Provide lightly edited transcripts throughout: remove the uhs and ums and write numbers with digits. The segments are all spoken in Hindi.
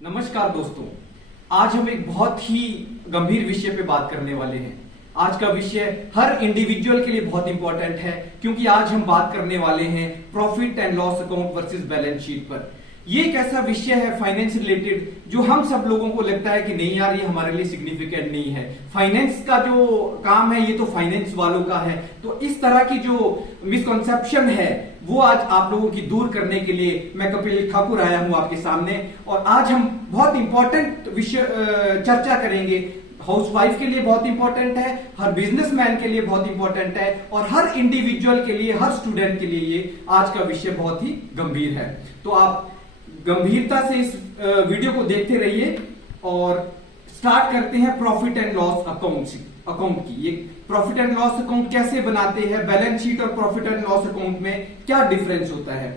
नमस्कार दोस्तों, आज हम एक बहुत ही गंभीर विषय पे बात करने वाले हैं। आज का विषय हर इंडिविजुअल के लिए बहुत इंपॉर्टेंट है, क्योंकि आज हम बात करने वाले हैं profit and loss account versus balance sheet पर। ये एक ऐसा विषय है फाइनेंस रिलेटेड जो हम सब लोगों को लगता है कि नहीं यार, ये हमारे लिए सिग्निफिकेंट नहीं है। फाइनेंस का जो काम है ये तो फाइनेंस वालों का है। तो इस तरह की जो मिसकॉन्सेप्शन है वो आज आप लोगों की दूर करने के लिए मैं कपिल ठाकुर आया हूं आपके सामने। और आज हम बहुत इंपॉर्टेंट विषय चर्चा करेंगे। हाउसवाइफ के लिए बहुत इंपॉर्टेंट है, हर बिजनेसमैन के लिए बहुत इंपॉर्टेंट है, और हर इंडिविजुअल के लिए, हर स्टूडेंट के लिए ये आज का विषय बहुत ही गंभीर है। तो आप गंभीरता से इस वीडियो को देखते रहिए और स्टार्ट करते हैं प्रॉफिट एंड लॉस अकाउंट की। ये प्रॉफिट एंड लॉस अकाउंट कैसे बनाते हैं, बैलेंस शीट और प्रॉफिट एंड लॉस अकाउंट में क्या डिफरेंस होता है।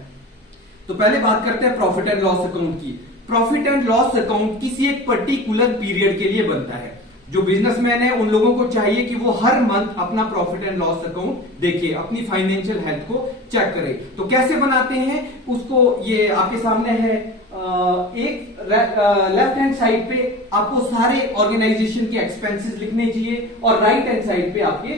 तो पहले बात करते हैं प्रॉफिट एंड लॉस अकाउंट की। प्रॉफिट एंड लॉस अकाउंट किसी एक पर्टिकुलर पीरियड के लिए बनता है। जो बिजनेसमैन है उन लोगों को चाहिए कि वो हर मंथ अपना प्रॉफिट एंड लॉस अकाउंट देखे, अपनी फाइनेंशियल हेल्थ को चेक करे। तो कैसे बनाते हैं उसको, ये आपके सामने है। एक लेफ्ट हैंड साइड पे आपको सारे ऑर्गेनाइजेशन के एक्सपेंसेस लिखने चाहिए और राइट हैंड साइड पे आपके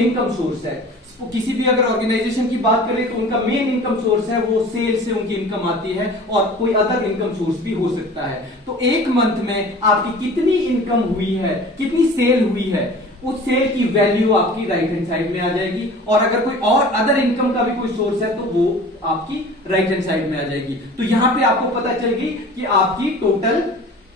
इनकम सोर्स है। किसी भी अगर ऑर्गेनाइजेशन की बात करें तो उनका मेन इनकम सोर्स है वो सेल से उनकी इनकम आती है, और कोई अदर इनकम सोर्स भी हो सकता है। तो एक मंथ में आपकी कितनी इनकम हुई है, कितनी सेल हुई है, उस सेल की वैल्यू आपकी राइट हैंड साइड में आ जाएगी। और अगर कोई और अदर इनकम का भी कोई सोर्स है तो वो आपकी राइट हैंड साइड में आ जाएगी। तो यहां पे आपको पता चल गई कि आपकी टोटल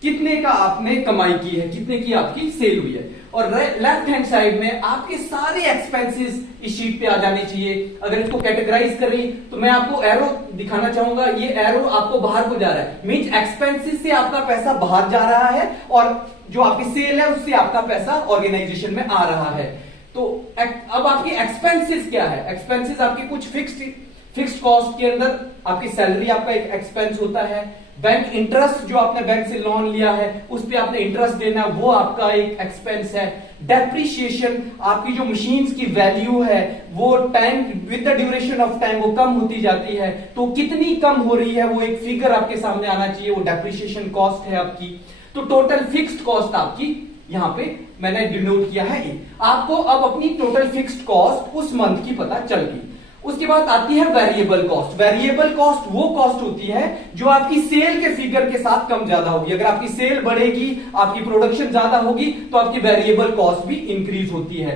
कितने का आपने कमाई की है, कितने की आपकी सेल हुई है। और लेफ्ट हैंड साइड में आपके सारे एक्सपेंसेस इस शीट पे आ जाने चाहिए। अगर इसको कैटेगराइज करें तो मैं आपको एरो दिखाना चाहूंगा। ये एरो आपको बाहर को जा रहा है, मींस एक्सपेंसेस से आपका पैसा बाहर जा रहा है, और जो आपकी सेल है उससे आपका पैसा ऑर्गेनाइजेशन में आ रहा है। तो अब आपकी एक्सपेंसेस क्या है। एक्सपेंसेस आपकी कुछ फिक्स्ड कॉस्ट के अंदर आपकी सैलरी आपका एक एक्सपेंस होता है। बैंक इंटरेस्ट जो आपने बैंक से लोन लिया है उस पे आपने इंटरेस्ट देना, वो आपका एक एक्सपेंस है। डेप्रिसिएशन, आपकी जो मशीन्स की वैल्यू है वो time with the duration of time वो कम होती जाती है। तो कितनी कम हो रही है वो एक फिगर आपके सामने आना चाहिए, वो डेप्रिसिएशन कॉस्ट है आपकी। तो टोटल फिक्स्ड कॉस्ट आपकी यहां पे मैंने डिनोट किया है। आपको अब अपनी टोटल फिक्स्ड कॉस्ट उस मंथ की पता चल गई। उसके बाद आती है वेरिएबल कॉस्ट। वेरिएबल कॉस्ट वो कॉस्ट होती है जो आपकी सेल के फिगर के साथ कम ज्यादा होगी। अगर आपकी सेल बढ़ेगी, आपकी प्रोडक्शन ज्यादा होगी, तो आपकी वेरिएबल कॉस्ट भी इंक्रीज होती है।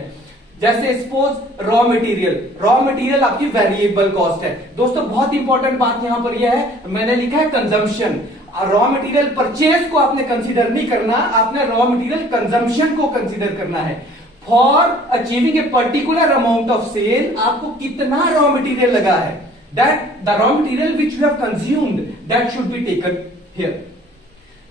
जैसे सपोज रॉ मटेरियल आपकी वेरिएबल कॉस्ट है। दोस्तों बहुत इंपॉर्टेंट बात यहां पर यह है, मैंने लिखा है कंजम्पशन। रॉ मटेरियल परचेज को आपने कंसीडर नहीं करना, आपने रॉ मटेरियल कंजम्पशन को कंसीडर करना है। For achieving a particular amount of sale, आपको कितना रॉ मटेरियल लगा है, that the raw material which you have consumed that should be taken here.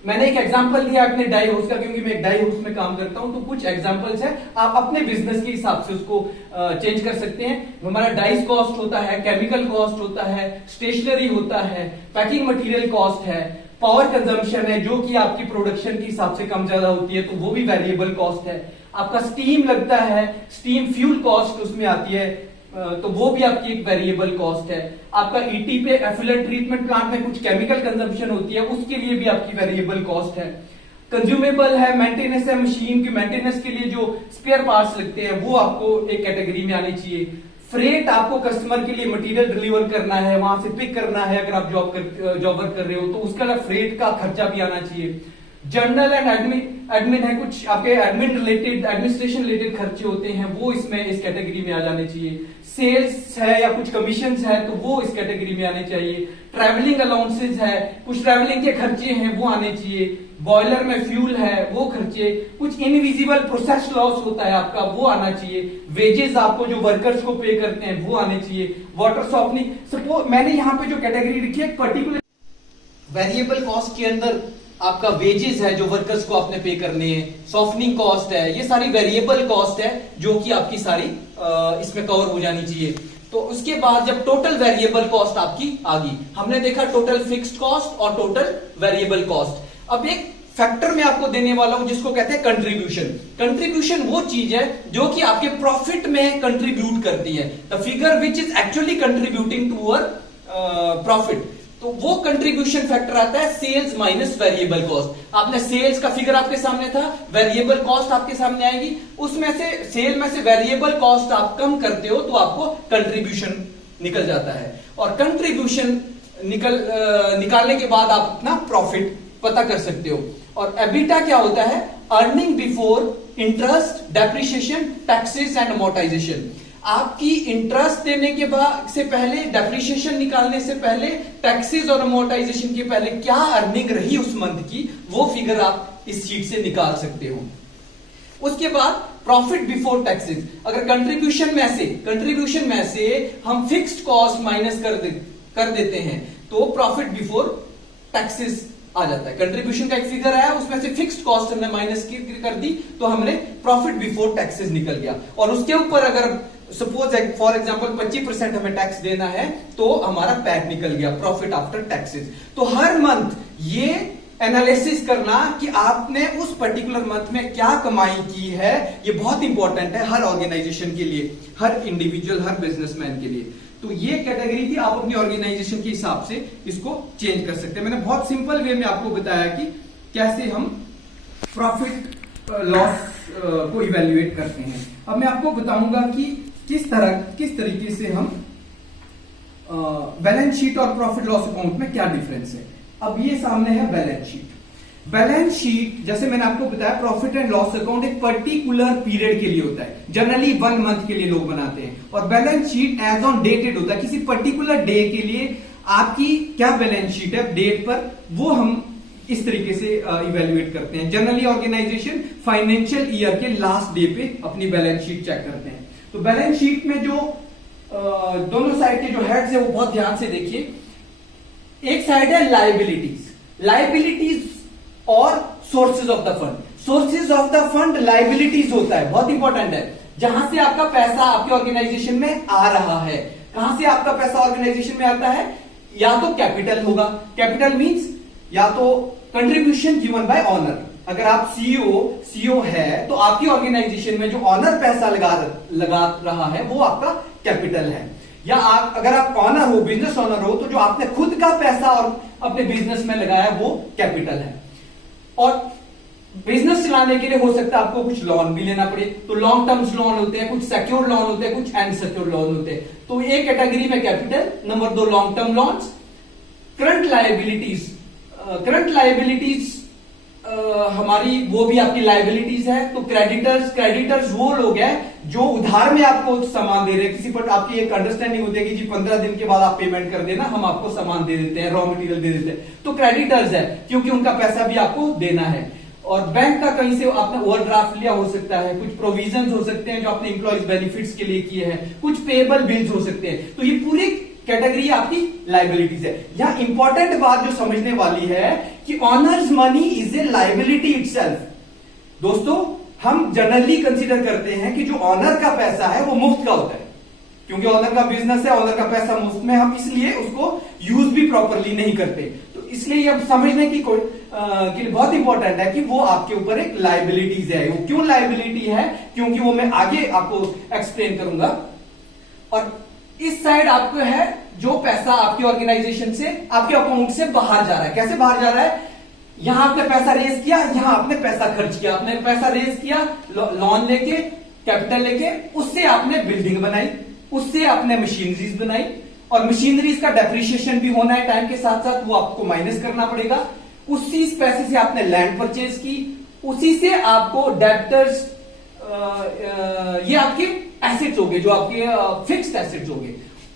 मैंने एक एग्जांपल दिया अपने डाई हाउस का, क्योंकि मैं एक डाई हाउस में काम करता हूं। तो कुछ एग्जांपल्स है, आप अपने बिजनेस के हिसाब से उसको चेंज कर सकते हैं। हमारा डाइस कॉस्ट होता है, केमिकल कॉस्ट होता है, स्टेशनरी होता है, पैकिंग मटेरियल कॉस्ट है, पावर कंजम्पशन है जो कि आपकी प्रोडक्शन के हिसाब से कम ज्यादा होती है, तो वो भी वेरिएबल कॉस्ट है। आपका स्टीम लगता है, स्टीम फ्यूल कॉस्ट उसमें आती है, तो वो भी आपकी एक वेरिएबल कॉस्ट है। आपका ईटी पे एफिलेंट ट्रीटमेंट प्लांट में कुछ केमिकल कंजम्पशन होती है, उसके लिए भी आपकी वेरिएबल कॉस्ट है। कंज्यूमेबल है, मेंटेनेंस है, मशीन की मेंटेनेंस के लिए जो स्पेयर पार्ट्स लगते हैं वो आपको एक कैटेगरी में आनी चाहिए। फ्रेट, आपको कस्टमर के लिए मटेरियल डिलीवर करना है, वहां से पिक करना है, अगर आप जॉब वर्क कर रहे हो तो उसका फ्रेट का खर्चा भी आना चाहिए। जर्नल एंड एडमिन है, कुछ आपके एडमिनिस्ट्रेशन रिलेटेड खर्चे होते हैं, वो इसमें इस कैटेगरी में आ जाने चाहिए। सेल्स है या कुछ कमीशंस है तो वो इस कैटेगरी में आने चाहिए। ट्रैवलिंग अलाउंसेस है, कुछ ट्रैवलिंग के खर्चे हैं वो आने चाहिए। बॉयलर में फ्यूल है वो खर्चे, कुछ इनविजिबल प्रोसेस लॉस होता है आपका वो आना चाहिए। वेजेस आपको जो वर्कर्स को पे करते हैं वो आने चाहिए। वाटर सॉफ्टनिंग, सपोज मैंने यहाँ पे जो कैटेगरी लिखी है पर्टिकुलर वेरिएबल कॉस्ट के अंदर आपका वेजेस है जो वर्कर्स को आपने पे करने हैं, सॉफ्टनिंग कॉस्ट है, ये सारी वेरिएबल कॉस्ट है जो कि आपकी सारी इसमें कवर हो जानी चाहिए। तो उसके बाद जब टोटल वेरिएबल कॉस्ट आपकी आ गई, हमने देखा टोटल फिक्स्ड कॉस्ट और टोटल वेरिएबल कॉस्ट। अब एक फैक्टर मैं आपको देने वाला हूं जिसको कहते हैं कंट्रीब्यूशन। कंट्रीब्यूशन वो चीज है जो कि आपके प्रॉफिट में कंट्रीब्यूट करती है, the figure which is actually contributing to our profit. तो वो कंट्रीब्यूशन फैक्टर आता है सेल्स माइनस वेरिएबल कॉस्ट। आपने सेल्स का फिगर आपके सामने था, वेरिएबल कॉस्ट आपके सामने आएगी, उसमें से सेल में से वेरिएबल कॉस्ट आप कम करते हो तो आपको कंट्रीब्यूशन निकल जाता है। और कंट्रीब्यूशन निकालने के बाद आप अपना प्रॉफिट पता कर सकते हो। और एबिटा क्या होता है? Earning before interest, depreciation, taxes and amortisation. आपकी इंटरेस्ट देने के बाद से पहले, डेप्रिसिएशन निकालने से पहले, टैक्सेस और अमोर्टाइजेशन के पहले क्या अर्निंग रही उस मंथ की, वो फिगर आप इस शीट से निकाल सकते हो। उसके बाद प्रॉफिट बिफोर टैक्सेस। अगर कंट्रीब्यूशन में से हम फिक्स्ड कॉस्ट माइनस कर देते हैं तो प्रॉफिट बिफोर टैक्सेस आ जाता है। कंट्रीब्यूशन का एक फिगर आया, उसमें से फिक्स्ड कॉस्ट हमने माइनस कर दी तो हमने प्रॉफिट बिफोर टैक्सेस निकल गया। और उसके ऊपर अगर सपोज फॉर एग्जांपल 25% हमें टैक्स देना है तो हमारा पैट निकल गया, प्रॉफिट आफ्टर टैक्सेस। तो हर मंथ ये एनालिसिस करना कि आपने उस पर्टिकुलर मंथ में क्या कमाई की है, ये बहुत इंपॉर्टेंट है हर ऑर्गेनाइजेशन के लिए, हर इंडिविजुअल, हर बिजनेसमैन के लिए। तो ये कैटेगरी थी, आप अपनी ऑर्गेनाइजेशन के हिसाब से इसको चेंज कर सकते हैं। मैंने बहुत सिंपल वे में आपको बताया कि कैसे हम प्रॉफिट लॉस को इवेल्युएट करते हैं। अब मैं आपको बताऊंगा कि किस तरीके से हम बैलेंस शीट और प्रॉफिट लॉस अकाउंट में क्या डिफरेंस है। अब ये सामने है बैलेंस शीट। बैलेंस शीट, जैसे मैंने आपको बताया, प्रॉफिट एंड लॉस अकाउंट एक पर्टिकुलर पीरियड के लिए होता है, जनरली 1 मंथ के लिए लोग बनाते हैं। और balance sheet as on dated होता है, किसी पर्टिकुलर डे के लिए आपकी क्या बैलेंस शीट है डेट पर, वो हम इस तरीके से इवेल्युएट करते हैं। जनरली ऑर्गेनाइजेशन फाइनेंशियल ईयर के लास्ट डे पे अपनी बैलेंस शीट चेक करते हैं। तो बैलेंस शीट में जो दोनों साइड के जो हेड्स है वो बहुत ध्यान से देखिए। एक साइड है लाइबिलिटीज और sources of the fund. Sources of the fund liabilities होता है, बहुत इंपॉर्टेंट है, जहां से आपका पैसा आपके ऑर्गेनाइजेशन में आ रहा है। कहां से आपका पैसा ऑर्गेनाइजेशन में आता है? या तो कैपिटल होगा, कैपिटल मींस या तो कंट्रीब्यूशन गिवन बाय ऑनर। अगर आप सीईओ है तो आपकी ऑर्गेनाइजेशन में जो ऑनर पैसा लगा रहा है वो आपका कैपिटल है। या अगर आप ऑनर हो, बिजनेस ऑनर हो, तो जो आपने खुद का पैसा और अपने बिजनेस में लगाया वो कैपिटल है। और बिजनेस चलाने के लिए हो सकता है आपको कुछ लोन भी लेना पड़े, तो लॉन्ग टर्म्स लोन होते हैं, कुछ सिक्योर लोन होते हैं, कुछ अनसिक्योर लोन होते हैं। तो एक कैटेगरी में capital, number 2 long term loans. Current liabilities हमारी वो भी आपकी लाइबिलिटीज है। तो क्रेडिटर्स वो लोग हैं जो उधार में आपको सामान दे रहे हैं, किसी पर आपकी एक अंडरस्टैंडिंग होती है कि जी 15 दिन के बाद आप पेमेंट कर देना, हम आपको सामान दे देते हैं, रॉ मटेरियल दे देते हैं, तो क्रेडिटर्स है क्योंकि उनका पैसा भी आपको देना है। और बैंक का कहीं से आपने ओवरड्राफ्ट लिया हो सकता है, कुछ प्रोविजंस हो सकते हैं जो आपने एम्प्लॉइज बेनिफिट्स के लिए किए हैं, कुछ पेएबल बिल्स हो सकते हैं। तो ये पूरी कैटेगरी आपकी लाइबिलिटीज है। यहां इंपॉर्टेंट बात जो समझने वाली है कि honours money is a liability itself. दोस्तों, हम जनरली कंसीडर करते हैं कि जो ऑनर का पैसा है वो मुफ्त का होता है, क्योंकि ऑनर का बिजनेस है, ऑनर का पैसा मुफ्त में, हम इसलिए उसको यूज भी प्रॉपरली नहीं करते। तो इसलिए ये अब समझने की बहुत इंपॉर्टेंट है कि वो आपके ऊपर एक लाइबिलिटीज है। वो क्यों लाइबिलिटी है, क्योंकि वो मैं आगे आपको एक्सप्लेन करूंगा। और इस साइड आपको है जो पैसा आपकी ऑर्गेनाइजेशन से, आपके अकाउंट से बाहर जा रहा है। कैसे बाहर जा रहा है? यहां आपने पैसा रेज किया, यहां आपने पैसा खर्च किया, आपने पैसा रेज किया लोन लेके, कैपिटल लेके, उससे आपने बिल्डिंग बनाई, उससे आपने मशीनरीज बनाई, और मशीनरीज का डेप्रिसिएशन भी होना है टाइम के साथ साथ, वो आपको माइनस करना पड़ेगा। उसी पैसे से आपने लैंड परचेज की, उसी से आपको डेब्टर्स, ये आपके एसेट्स होंगे जो आपके फिक्स्ड एसेट्स होंगे।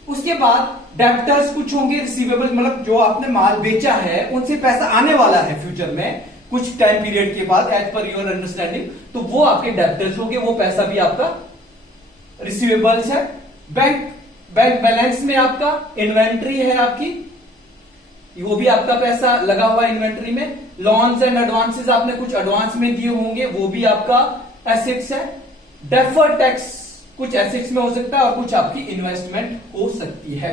उसके बाद डेब्टर्स कुछ होंगे, रिसीवेबल मतलब जो आपने माल बेचा है उनसे पैसा आने वाला है फ्यूचर में कुछ टाइम पीरियड के बाद एज पर योर अंडरस्टैंडिंग, तो वो आपके डेब्टर्स होंगे, वो पैसा भी आपका रिसीवेबल्स है। बैंक बैलेंस में आपका इन्वेंट्री है आपकी, वो भी आपका पैसा लगा हुआ है इन्वेंट्री में। लॉन्स एंड एडवांसेस आपने कुछ एडवांस में दिए होंगे, वो भी आपका एसेट्स है। डेफर्ड टैक्स कुछ एसेट्स में हो सकता है और कुछ आपकी इन्वेस्टमेंट हो सकती है।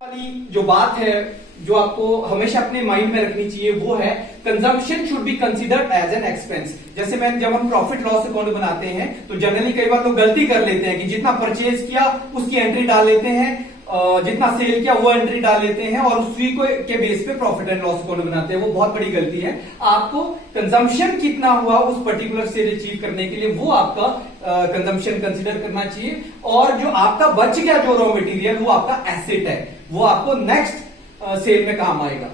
वाली जो बात है जो आपको हमेशा अपने माइंड में रखनी चाहिए वो है consumption should be considered as an expense. जैसे जब हम प्रॉफिट लॉस अकाउंट बनाते हैं तो जनरली कई बार लोग गलती कर लेते हैं कि जितना परचेज किया उसकी एंट्री डाल लेते हैं, जितना सेल किया वो एंट्री डाल लेते हैं और उसी को के बेस पे प्रॉफिट एंड लॉस अकाउंट बनाते हैं। वो बहुत बड़ी गलती है। आपको कंजम्पशन कितना हुआ उस पर्टिकुलर सेल अचीव करने के लिए वो आपका कंजम्पशन कंसीडर करना चाहिए, और जो आपका बच गया जो रॉ मटेरियल वो आपका एसेट है, वो आपको नेक्स्ट सेल में काम आएगा।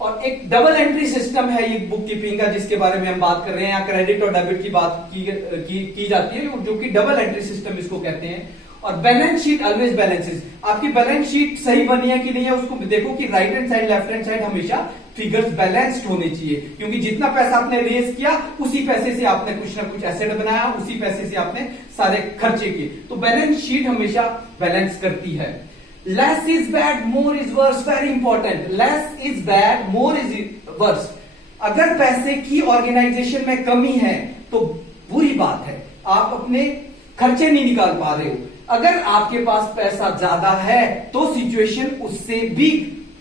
और एक डबल एंट्री सिस्टम है ये बुक कीपिंग का, जिसके बारे में हम बात कर रहे हैं, या क्रेडिट और डेबिट की बात की जाती है, जो कि डबल एंट्री सिस्टम इसको कहते हैं। और बैलेंस शीट ऑलवेज बैलेंसेस, आपकी बैलेंस शीट सही बनी है कि नहीं है उसको देखो कि right hand side left hand side हमेशा फिगर्स बैलेंस्ड होने चाहिए, क्योंकि जितना पैसा आपने रेज किया उसी पैसे से आपने कुछ ना कुछ एसेट बनाया, उसी पैसे से आपने सारे खर्चे किए। तो बैलेंस शीट हमेशा बैलेंस करती है। Less is bad more is worse, very important. Less is bad more is worse. अगर पैसे की ऑर्गेनाइजेशन में कमी है तो बुरी बात है, आप अपने खर्चे नहीं निकाल पा रहे हो। अगर आपके पास पैसा ज्यादा है तो सिचुएशन उससे भी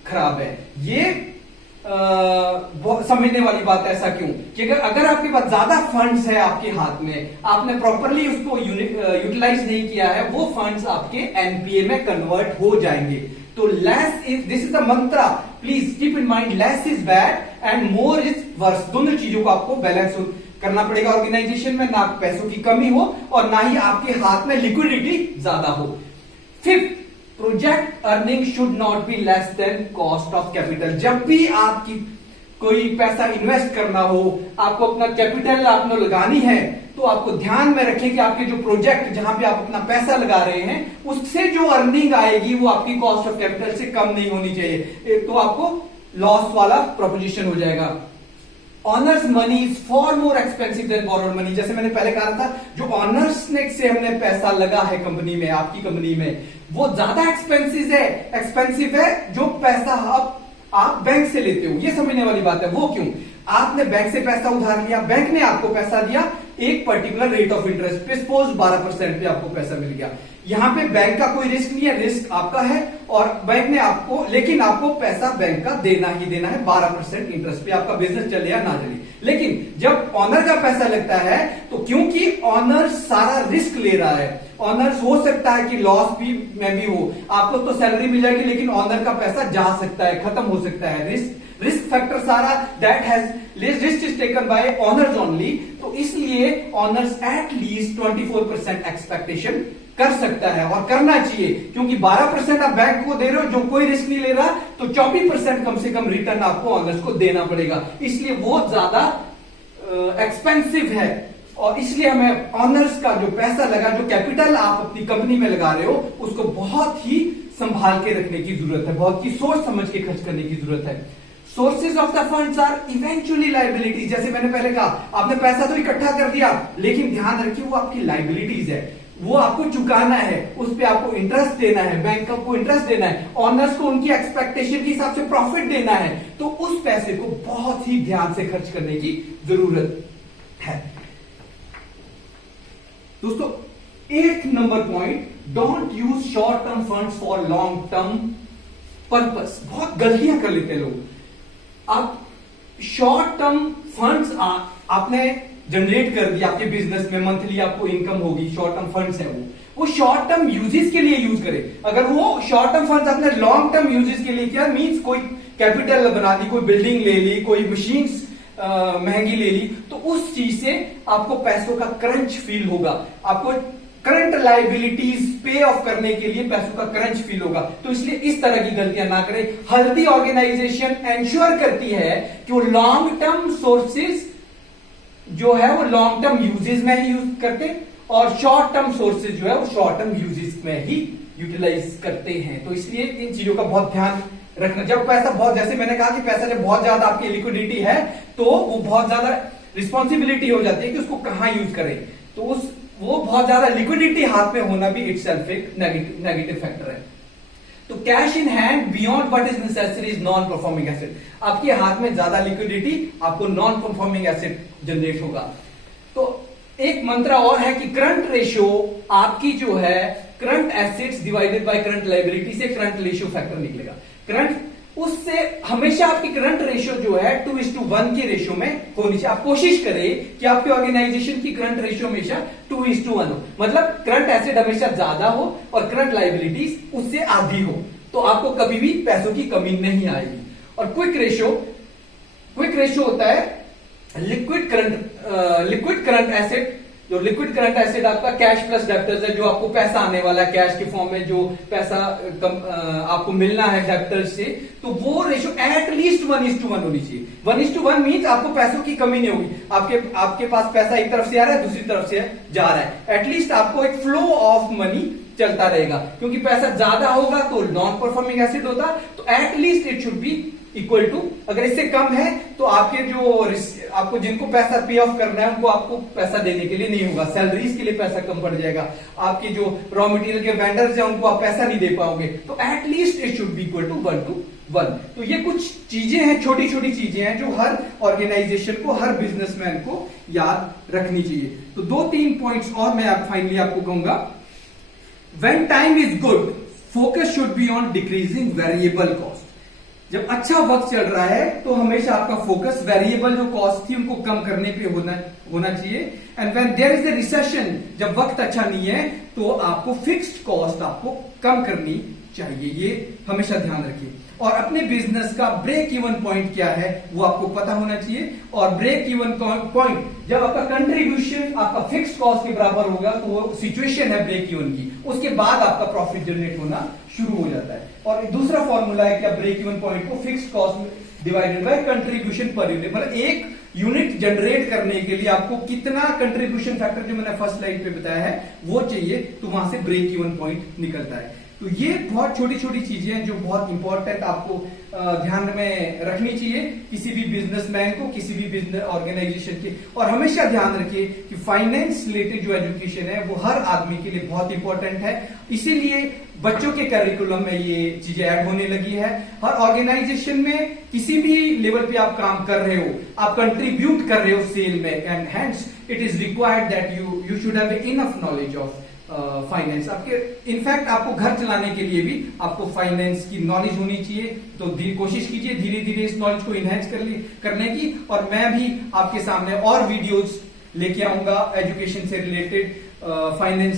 खराब है। ये बहुत समझने वाली बात है। ऐसा क्यों? कि अगर आपके पास ज्यादा फंड्स है आपके हाथ में, आपने प्रॉपरली उसको यूटिलाइज नहीं किया है, वो फंड्स आपके एनपीए में कन्वर्ट हो जाएंगे। तो less is, this is the mantra, please keep in mind, less is bad and more is worse. दोनों चीजों को आपको बैलेंस करना पड़ेगा ऑर्गेनाइजेशन में, ना पैसों की कमी हो और ना ही आपके हाथ में लिक्विडिटी ज्यादा हो। Fifth, project earning should not be less than cost of capital. जब भी आपकी कोई पैसा इन्वेस्ट करना हो, आपको अपना कैपिटल आपने लगानी है, तो आपको ध्यान में रखें कि आपके जो प्रोजेक्ट जहां पे आप अपना पैसा लगा रहे हैं उससे जो अर्निंग आएगी वो आपकी कॉस्ट ऑफ कैपिटल से कम नहीं होनी चाहिए, तो आपको लॉस वाला प्रोपोजिशन हो जाएगा। Honours money is for more expensive than borrowed money. जैसे मैंने पहले कहा था, जो ऑनर्स ने से हमने पैसा लगा है कंपनी में, आपकी कंपनी में, वो ज्यादा एक्सपेंसिव है जो पैसा आप बैंक से लेते हो। ये समझने वाली बात है। वो क्यों? आपने बैंक से पैसा उधार लिया, बैंक ने आपको पैसा दिया एक पर्टिकुलर रेट ऑफ इंटरेस्ट पे, सपोज 12% पे आपको पैसा मिल गया। यहां पे बैंक का कोई रिस्क नहीं है, रिस्क आपका है, और बैंक ने आपको, लेकिन आपको पैसा बैंक का देना ही देना है 12% इंटरेस्ट पे, आपका बिजनेस चले या ना चले। लेकिन जब ऑनर का पैसा लगता है तो क्योंकि ऑनर सारा रिस्क ले रहा है, ऑनर्स हो सकता है कि लॉस भी में भी हो, आपको तो सैलरी मिल जाएगी लेकिन ऑनर का पैसा जा सकता है, खत्म हो सकता है। रिस्क फैक्टर सारा that has risk is taken by honours only. तो इसलिए ऑनर्स एट लीस्ट 24% एक्सपेक्टेशन कर सकता है और करना चाहिए, क्योंकि 12% आप बैंक को दे रहे हो जो कोई रिस्क नहीं ले रहा, तो 24% कम से कम रिटर्न आपको ऑनर्स को देना पड़ेगा। इसलिए वो ज्यादा एक्सपेंसिव है, और इसलिए हमें ऑनर्स का जो पैसा लगा, जो कैपिटल आप अपनी कंपनी में लगा रहे हो, उसको बहुत ही संभाल के रखने की जरूरत है, बहुत ही सोच समझ के खर्च करने की जरूरत है। Sources of the funds are eventually liabilities. जैसे मैंने पहले कहा, आपने पैसा तो इकट्ठा कर दिया, लेकिन ध्यान रखिए वो आपकी लाइबिलिटीज है, वो आपको चुकाना है, उस पर आपको इंटरेस्ट देना है, बैंक को इंटरेस्ट देना है, ऑनर्स को उनकी एक्सपेक्टेशन के हिसाब से प्रॉफिट देना है। तो उस पैसे को बहुत ही ध्यान से खर्च करने की जरूरत है। दोस्तों, 8th number point, don't use short term funds for long term purpose. बहुत गलतियां कर लेते हैं लोग। आप शॉर्ट टर्म फंड्स आपने जनरेट कर दिया आपके बिजनेस में, मंथली आपको इनकम होगी, शॉर्ट टर्म फंड्स है वो शॉर्ट टर्म यूजेस के लिए यूज करें। अगर वो शॉर्ट टर्म फंड्स आपने लॉन्ग टर्म यूजेस के लिए किया, मींस कोई कैपिटल बना दी, कोई बिल्डिंग ले ली, कोई मशीन्स महंगी ले ली, तो उस चीज से आपको पैसों का क्रंच फील होगा, आपको करंट लाइबिलिटीज पे ऑफ करने के लिए पैसों का क्रंच फील होगा। तो इसलिए इस तरह की गलतियां ना करें। हेल्दी ऑर्गेनाइजेशन एंश्योर करती है कि वो लॉन्ग टर्म सोर्सेज जो है वो लॉन्ग टर्म यूजेस में ही यूज करते, और शॉर्ट टर्म सोर्सेज जो है वो शॉर्ट टर्म यूजेस में ही यूटिलाइज करते हैं। तो इसलिए इन चीजों का बहुत ध्यान रखना। जब पैसा बहुत, जैसे मैंने कहा कि पैसा जब बहुत ज्यादा आपकी लिक्विडिटी है, तो वो बहुत ज्यादा रिस्पॉन्सिबिलिटी हो जाती है कि उसको कहां यूज करें। तो वो बहुत ज्यादा लिक्विडिटी हाथ में होना भी इटसेल्फ एक नेगेटिव फैक्टर है। तो cash in hand beyond what is necessary is non performing asset. आपके हाथ में ज्यादा लिक्विडिटी, आपको नॉन परफॉर्मिंग एसेट जनरेट होगा। तो एक मंत्रा और है कि करंट रेशियो आपकी जो है current assets divided by current liability से करंट रेशियो फैक्टर निकलेगा। करंट उससे हमेशा आपकी करंट रेशियो जो है 2:1 के रेशियो में होनी चाहिए। आप कोशिश करें कि आपके ऑर्गेनाइजेशन की करंट रेशियो हमेशा 2:1 हो, मतलब करंट एसेट हमेशा ज्यादा हो और करंट लाइबिलिटीज उससे आधी हो, तो आपको कभी भी पैसों की कमी नहीं आएगी। और क्विक रेशियो होता है लिक्विड करंट एसेट। जो लिक्विड करंट एसेट आपका कैश प्लस डेब्टर्स है, जो आपको पैसा आने वाला है कैश के फॉर्म में, जो पैसा आपको मिलना है डेब्टर्स से, तो वो रेशियो एटलीस्ट 1:1 होनी चाहिए। 1:1 मीन्स आपको पैसों की कमी नहीं होगी। आपके पास पैसा एक तरफ से आ रहा है, दूसरी तरफ से जा रहा है, एटलीस्ट आपको एक फ्लो ऑफ मनी चलता रहेगा। क्योंकि पैसा ज्यादा होगा तो नॉन परफॉर्मिंग एसेट होता, तो at least it should be equal to, अगर इससे कम है तो आपको जिनको पैसा पे ऑफ करना है उनको आपको पैसा देने के लिए नहीं होगा, सैलरीज के लिए पैसा कम पड़ जाएगा, आपके जो रॉ मटेरियल के वेंडर्स हैं उनको आप पैसा नहीं दे पाओगे, तो at least it should be equal to 1:1। तो ये कुछ चीजें हैं, छोटी छोटी चीजें हैं जो हर ऑर्गेनाइजेशन को, हर बिजनेसमैन को याद रखनी चाहिए। तो 2-3 पॉइंट्स और मैं फाइनली आपको कहूंगा। When time is good, focus should be on decreasing variable cost. जब अच्छा वक्त चल रहा है तो हमेशा आपका फोकस वेरिएबल जो कॉस्ट थी उनको कम करने पे होना चाहिए। And when there is a recession, जब वक्त अच्छा नहीं है तो आपको फिक्स्ड कॉस्ट आपको कम करनी चाहिए, ये हमेशा ध्यान रखिए। और अपने बिजनेस का ब्रेक इवन पॉइंट क्या है वो आपको पता होना चाहिए। और ब्रेक इवन पॉइंट जब आपका कंट्रीब्यूशन आपका फिक्स्ड कॉस्ट के बराबर होगा तो वो सिचुएशन है ब्रेक इवन की, उसके बाद आपका प्रॉफिट जनरेट होना शुरू हो जाता है। और दूसरा फॉर्मूला है कि ब्रेक इवन पॉइंट को fixed cost divided by contribution per unit, मतलब एक यूनिट जनरेट करने के लिए आपको कितना कंट्रीब्यूशन फैक्टर, जो मैंने फर्स्ट स्लाइड पे बताया है, वो चाहिए, तो वहां से ब्रेक इवन पॉइंट निकलता है। तो ये बहुत छोटी छोटी चीजें हैं जो बहुत इंपॉर्टेंट आपको ध्यान में रखनी चाहिए किसी भी बिजनेसमैन को, किसी भी बिजनेस ऑर्गेनाइजेशन के। और हमेशा ध्यान रखिए कि फाइनेंस रिलेटेड जो एजुकेशन है वो हर आदमी के लिए बहुत इंपॉर्टेंट है, इसीलिए बच्चों के करिकुलम में ये चीजें ऐड होने लगी है। हर ऑर्गेनाइजेशन में किसी भी लेवल पे आप काम कर रहे हो, आप कंट्रीब्यूट कर रहे हो सेल में, and hence it is required that you should have enough knowledge of finance. आपके इनफैक्ट आपको घर चलाने के लिए भी आपको फाइनेंस की नॉलेज होनी चाहिए। तो कोशिश कीजिए धीरे धीरे इस नॉलेज को इनहेंस करने की। और मैं भी आपके सामने और वीडियोस लेके आऊंगा एजुकेशन से रिलेटेड, फाइनेंस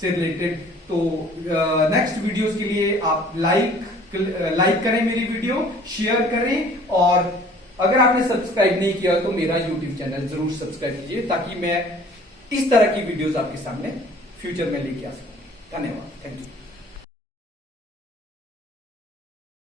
से रिलेटेड। तो नेक्स्ट वीडियोस के लिए आप लाइक करें मेरी वीडियो, शेयर करें, और अगर आपने सब्सक्राइब नहीं किया तो मेरा यूट्यूब चैनल जरूर सब्सक्राइब कीजिए, ताकि मैं इस तरह की वीडियोस आपके सामने फ्यूचर में लेके आ सकूं। धन्यवाद, थैंक यू।